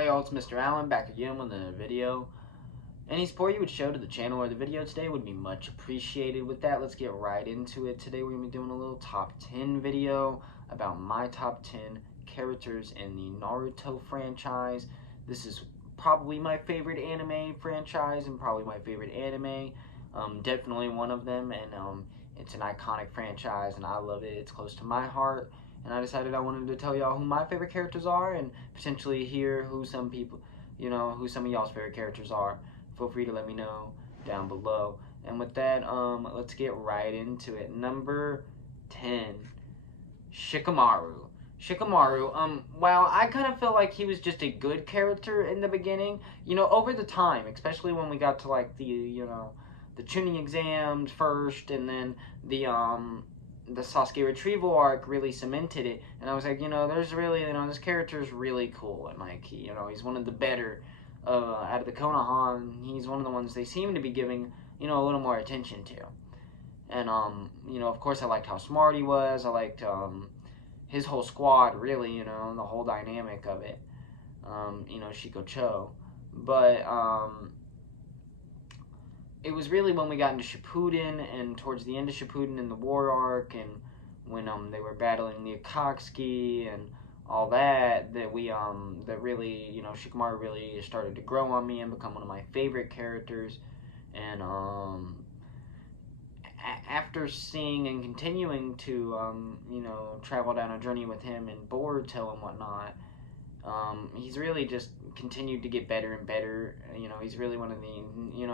Hey all, it's Mr. Allen back again with a video. Any support you would show to the channel or the video today would be much appreciated. With that, let's get right into it. Today we're going to be doing a little top 10 video about my top 10 characters in the Naruto franchise. This is probably my favorite anime franchise and probably my favorite anime. Definitely one of them, and it's an iconic franchise and I love it. It's close to my heart. And I decided I wanted to tell y'all who my favorite characters are and potentially hear who some people, who some of y'all's favorite characters are. Feel free to let me know down below. And with that, let's get right into it. Number 10, Shikamaru. Shikamaru, while I kind of felt like he was just a good character in the beginning, over the time, especially when we got to like the tuning exams first, and then the Sasuke retrieval arc really cemented it, and I was like, there's really, this character is really cool, and like, he's one of the better out of the Konoha. He's one of the ones they seem to be giving, a little more attention to, and of course I liked how smart he was. I liked his whole squad, really, the whole dynamic of it, Shikocho, but it was really when we got into Shippuden and towards the end of Shippuden in the war arc, and when they were battling the Akatsuki and all that, that really, Shikamaru really started to grow on me and become one of my favorite characters. And after seeing and continuing to travel down a journey with him in Boruto and whatnot, he's really just continued to get better and better. He's really one of the,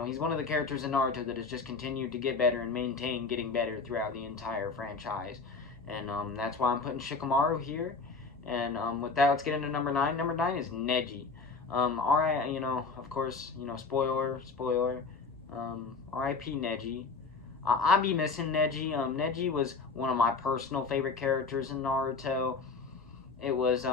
he's one of the characters in Naruto that has just continued to get better and maintain getting better throughout the entire franchise. And that's why I'm putting Shikamaru here. And with that, let's get into number 9. Number 9 is Neji. Alright, of course, spoiler, R.I.P. Neji. I'll be missing Neji. Neji was one of my personal favorite characters in Naruto. It was,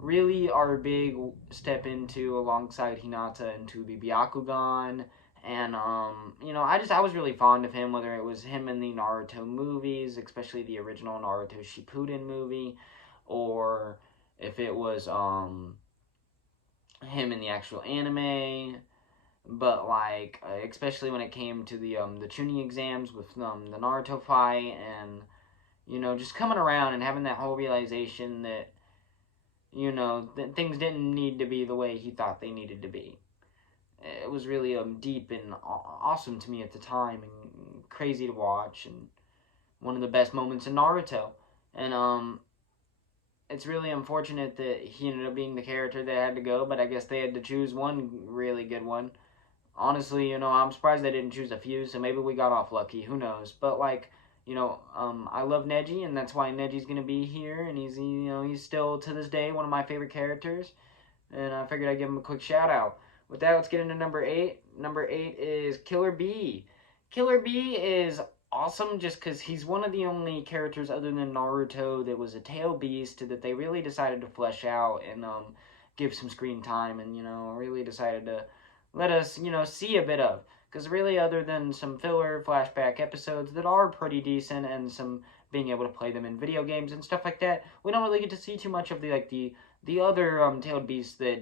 really our big step into, alongside Hinata, into the Byakugan, and I was really fond of him, whether it was him in the Naruto movies, especially the original Naruto Shippuden movie, or if it was him in the actual anime. But like, especially when it came to the tuning exams with the Naruto fight, and just coming around and having that whole realization that that things didn't need to be the way he thought they needed to be. It was really deep and awesome to me at the time, and crazy to watch, and one of the best moments in Naruto. And it's really unfortunate that he ended up being the character that had to go, but I guess they had to choose one really good one. Honestly, I'm surprised they didn't choose a few, so maybe we got off lucky, who knows. But like, I love Neji, and that's why Neji's gonna be here, and he's still to this day one of my favorite characters, and I figured I'd give him a quick shout out. With that, let's get into number 8. Number 8 is Killer B. Killer B is awesome just because he's one of the only characters other than Naruto that was a tail beast that they really decided to flesh out and give some screen time, and really decided to let us see a bit of. Because really, other than some filler flashback episodes that are pretty decent, and some being able to play them in video games and stuff like that, we don't really get to see too much of the other tailed beasts that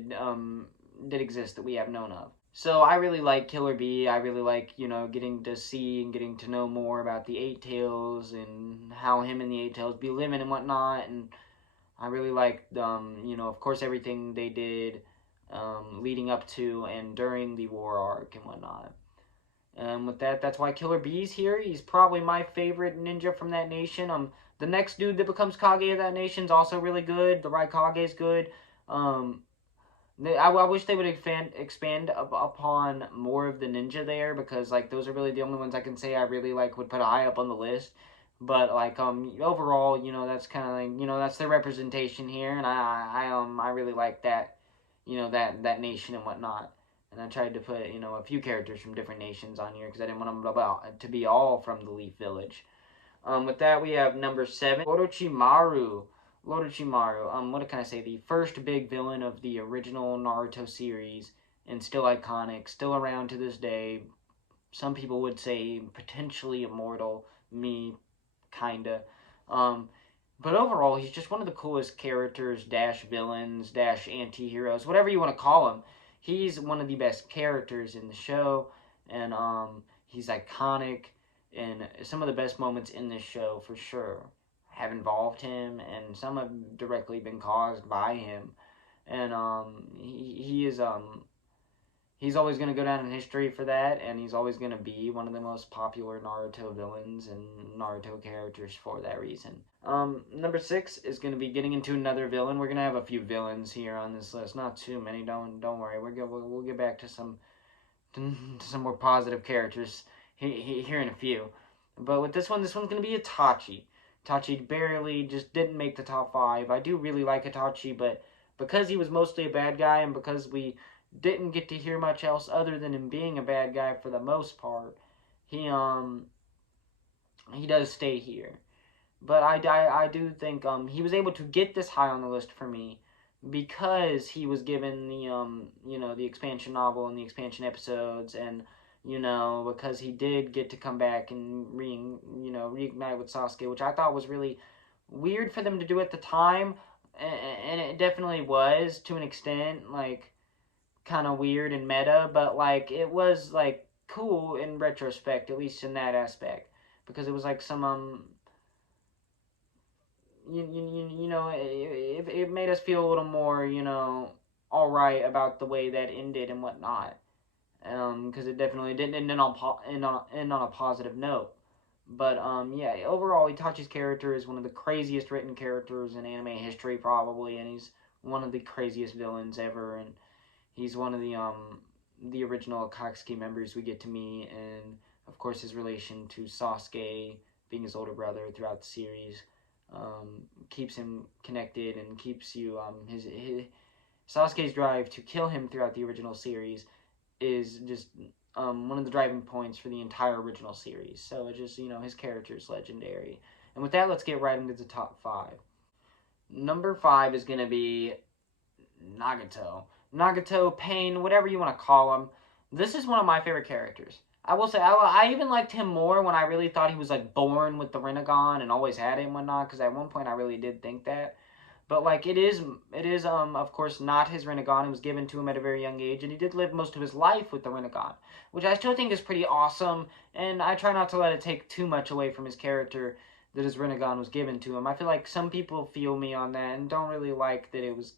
that exist that we have known of. So I really like Killer B. I really like getting to see and getting to know more about the Eight Tails and how him and the Eight Tails be living and whatnot. And I really like of course, everything they did leading up to and during the war arc and whatnot. And with that, that's why Killer Bee's here. He's probably my favorite ninja from that nation. The next dude that becomes Kage of that nation's also really good. The Raikage's good. I wish they would expand upon more of the ninja there, because like those are really the only ones I can say I really like would put high up on the list. But like overall, that's kind of like that's their representation here, and I really like that, that nation and whatnot. And I tried to put, a few characters from different nations on here because I didn't want them to be all from the Leaf Village. With that, we have number 7, Orochimaru. What can I say? The first big villain of the original Naruto series, and still iconic, still around to this day. Some people would say potentially immortal. Me, kinda. But overall, he's just one of the coolest characters, dash villains, dash anti-heroes, whatever you want to call him. He's one of the best characters in the show, and he's iconic, and some of the best moments in this show for sure have involved him, and some have directly been caused by him. And he is he's always going to go down in history for that, and he's always going to be one of the most popular Naruto villains and Naruto characters for that reason. Number 6 is going to be getting into another villain. We're going to have a few villains here on this list, not too many. Don't worry. We'll get back to some more positive characters here in a few. But with this one's going to be Itachi. Itachi barely just didn't make the top 5. I do really like Itachi, but because he was mostly a bad guy, and because we didn't get to hear much else other than him being a bad guy for the most part, he does stay here. But I do think he was able to get this high on the list for me because he was given the the expansion novel and the expansion episodes, and because he did get to come back and reignite with Sasuke, which I thought was really weird for them to do at the time, and it definitely was to an extent, like kind of weird and meta, but like it was like cool in retrospect, at least in that aspect, because it was like some it made us feel a little more all right about the way that ended and whatnot, because it definitely didn't end on a positive note. But yeah, overall, Itachi's character is one of the craziest written characters in anime history, probably, and he's one of the craziest villains ever, and he's one of the original Akatsuki members we get to meet, and of course his relation to Sasuke, being his older brother throughout the series, keeps him connected and keeps you his Sasuke's drive to kill him throughout the original series is just one of the driving points for the entire original series. So it's just his character is legendary. And with that, let's get right into the top 5. Number 5 is gonna be Nagato. Nagato, Pain, whatever you want to call him. This is one of my favorite characters. I will say, I even liked him more when I really thought he was like born with the Rinnegan and always had it and whatnot, because at one point I really did think that. But like it is of course not his Rinnegan. It was given to him at a very young age, and he did live most of his life with the Rinnegan, which I still think is pretty awesome. And I try not to let it take too much away from his character that his Rinnegan was given to him. I feel like some people feel me on that and don't really like that it was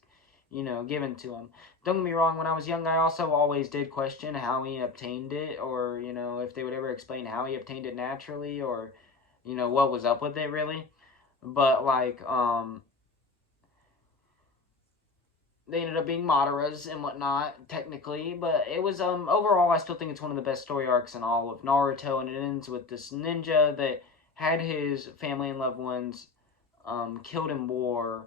given to him. Don't get me wrong, when I was young, I also always did question how he obtained it, or, if they would ever explain how he obtained it naturally, or, what was up with it, really. But, like, they ended up being Madaras and whatnot, technically, but it was, overall, I still think it's one of the best story arcs in all of Naruto, and it ends with this ninja that had his family and loved ones, killed in war,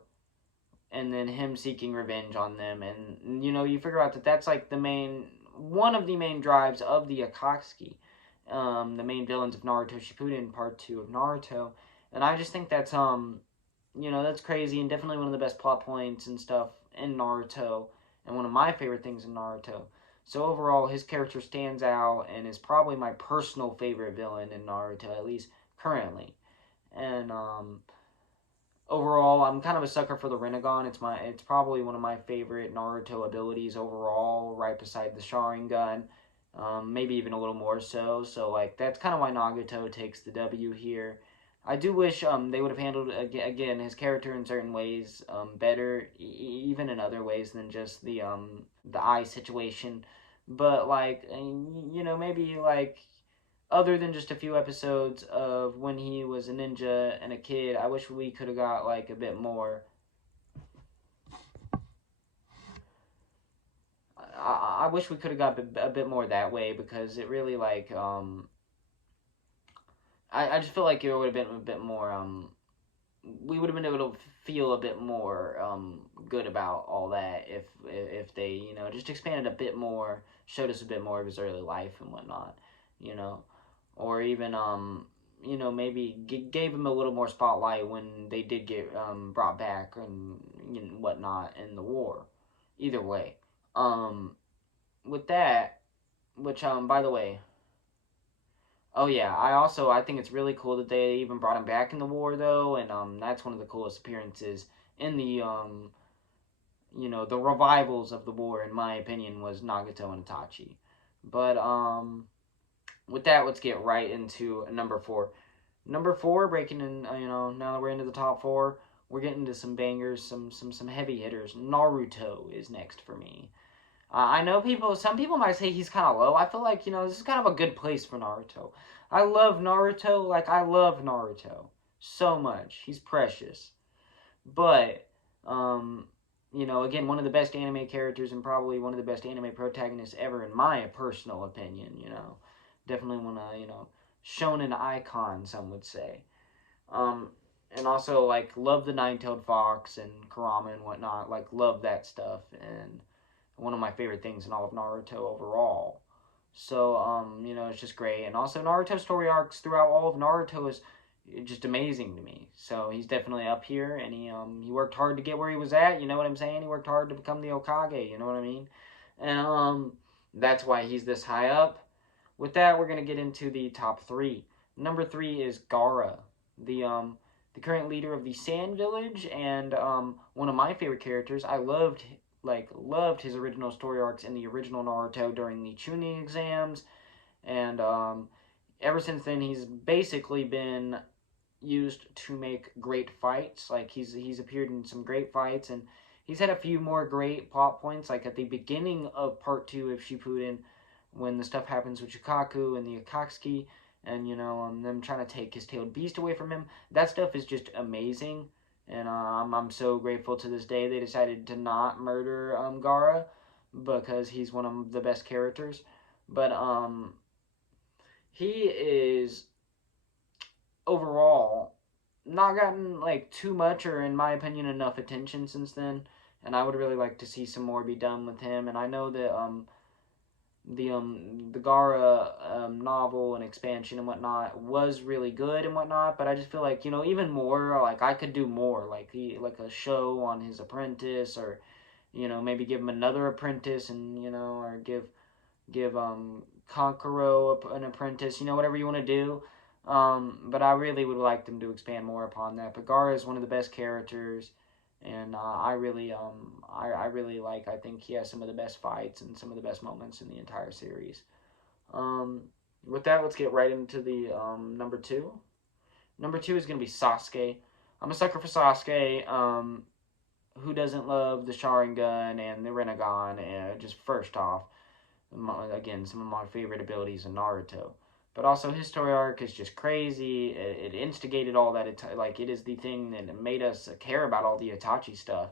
and then him seeking revenge on them, and you figure out that that's like one of the main drives of the Akatsuki, the main villains of Naruto Shippuden Part 2 of Naruto, and I just think that's that's crazy and definitely one of the best plot points and stuff in Naruto, and one of my favorite things in Naruto. So overall, his character stands out and is probably my personal favorite villain in Naruto, at least currently, and overall, I'm kind of a sucker for the Rinnegan. It's probably one of my favorite Naruto abilities overall, right beside the Sharingan. Maybe even a little more so. So like that's kind of why Nagato takes the W here. I do wish they would have handled again his character in certain ways better, even in other ways than just the eye situation. But like maybe like other than just a few episodes of when he was a ninja and a kid, I wish we could have got like a bit more. I wish we could have got a bit more that way, because it really like I just feel like it would have been a bit more we would have been able to feel a bit more good about all that if they just expanded a bit more, showed us a bit more of his early life and whatnot, or even maybe gave him a little more spotlight when they did get brought back and whatnot in the war. Either way, with that, which by the way, Oh yeah, I think it's really cool that they even brought him back in the war though, and that's one of the coolest appearances in the the revivals of the war in my opinion was Nagato and Itachi. But with that, let's get right into number 4. Number 4, breaking in, now that we're into the top 4, we're getting to some bangers, some heavy hitters. Naruto is next for me. I know some people might say he's kind of low. I feel like, this is kind of a good place for Naruto. I love Naruto, like, I love Naruto so much. He's precious. But, um, again, one of the best anime characters and probably one of the best anime protagonists ever, in my personal opinion. Definitely one of, shonen icon, some would say. Um, and also, like, love the Nine-Tailed Fox and Kurama and whatnot. Like, love that stuff. And one of my favorite things in all of Naruto overall. So, it's just great. And also, Naruto story arcs throughout all of Naruto is just amazing to me. So he's definitely up here, and he worked hard to get where he was at. You know what I'm saying? He worked hard to become the Okage. You know what I mean? And that's why he's this high up. With that, we're gonna get into the top 3. Number 3 is Gaara, the current leader of the Sand Village, and one of my favorite characters. I loved his original story arcs in the original Naruto during the Chunin exams, and ever since then he's basically been used to make great fights. Like he's appeared in some great fights, and he's had a few more great plot points. Like at the beginning of part 2 of Shippuden, when the stuff happens with Shikaku and the Akatsuki, and them trying to take his tailed beast away from him. That stuff is just amazing, and I'm so grateful to this day they decided to not murder Gaara because he's one of the best characters. But he is overall not gotten like too much or in my opinion enough attention since then, and I would really like to see some more be done with him. And I know that the Gara novel and expansion and whatnot was really good and whatnot, but I just feel like even more, like I could do more, like a show on his apprentice, or maybe give him another apprentice, and or give Kankuro an apprentice, whatever you want to do. But I really would like them to expand more upon that. But Gara is one of the best characters, and I really like. I think he has some of the best fights and some of the best moments in the entire series. Um, with that, let's get right into the number 2. Number 2 is gonna be Sasuke. I'm a sucker for Sasuke. Who doesn't love the Sharingan and the Rinnegan? And just first off, again, some of my favorite abilities in Naruto. But also his story arc is just crazy. It instigated all that. It is the thing that made us care about all the Itachi stuff.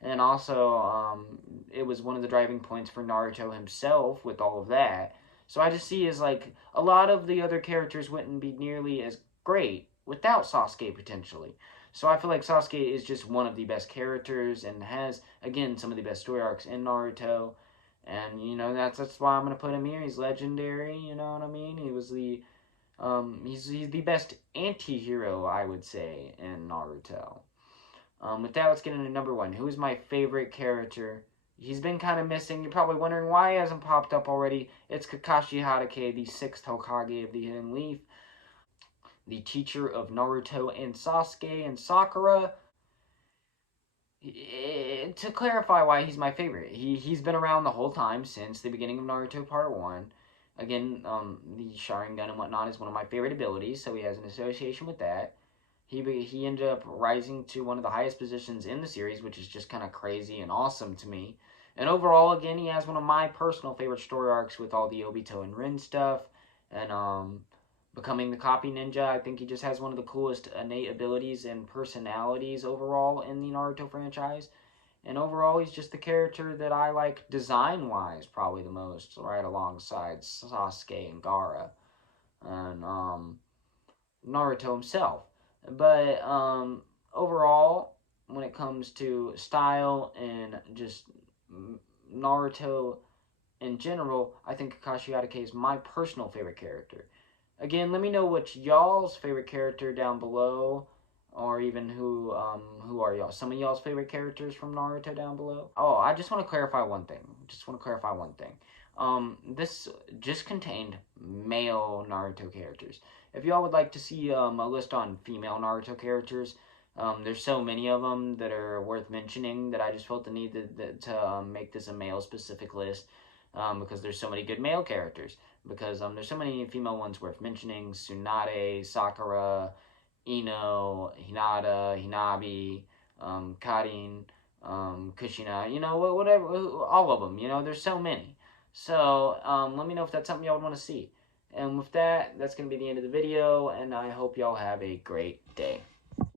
And also, it was one of the driving points for Naruto himself with all of that. So I just see as like a lot of the other characters wouldn't be nearly as great without Sasuke potentially. So I feel like Sasuke is just one of the best characters and has again some of the best story arcs in Naruto. And that's why I'm gonna put him here. He's legendary. You know what I mean? He was the he's the best anti-hero, I would say, in Naruto. With that, let's get into number 1. Who is my favorite character? He's been kind of missing. You're probably wondering why he hasn't popped up already. It's Kakashi Hatake, the 6th Hokage of the Hidden Leaf, the teacher of Naruto and Sasuke and Sakura. To clarify why he's my favorite, he's been around the whole time since the beginning of Naruto Part 1. Again, the Sharingan and whatnot is one of my favorite abilities, so he has an association with that. He ended up rising to one of the highest positions in the series, which is just kind of crazy and awesome to me. And overall, again, he has one of my personal favorite story arcs with all the Obito and Rin stuff, and becoming the copy ninja. I think he just has one of the coolest innate abilities and personalities overall in the Naruto franchise. And overall, he's just the character that I like design wise probably the most, right alongside Sasuke and Gaara and Naruto himself. But overall, when it comes to style and just Naruto in general, I think Kakashi Hatake is my personal favorite character. Again, let me know what y'all's favorite character down below, or even who are y'all? Some of y'all's favorite characters from Naruto down below. Oh, I just want to clarify one thing. this just contained male Naruto characters. If y'all would like to see a list on female Naruto characters, there's so many of them that are worth mentioning that I just felt the need to make this a male specific list, because there's so many good male characters. Because there's so many female ones worth mentioning: Tsunade, Sakura, Ino, Hinata, Hinabi, Karin, Kushina, whatever, all of them. There's so many. So let me know if that's something y'all would want to see. And with that, that's going to be the end of the video, and I hope y'all have a great day.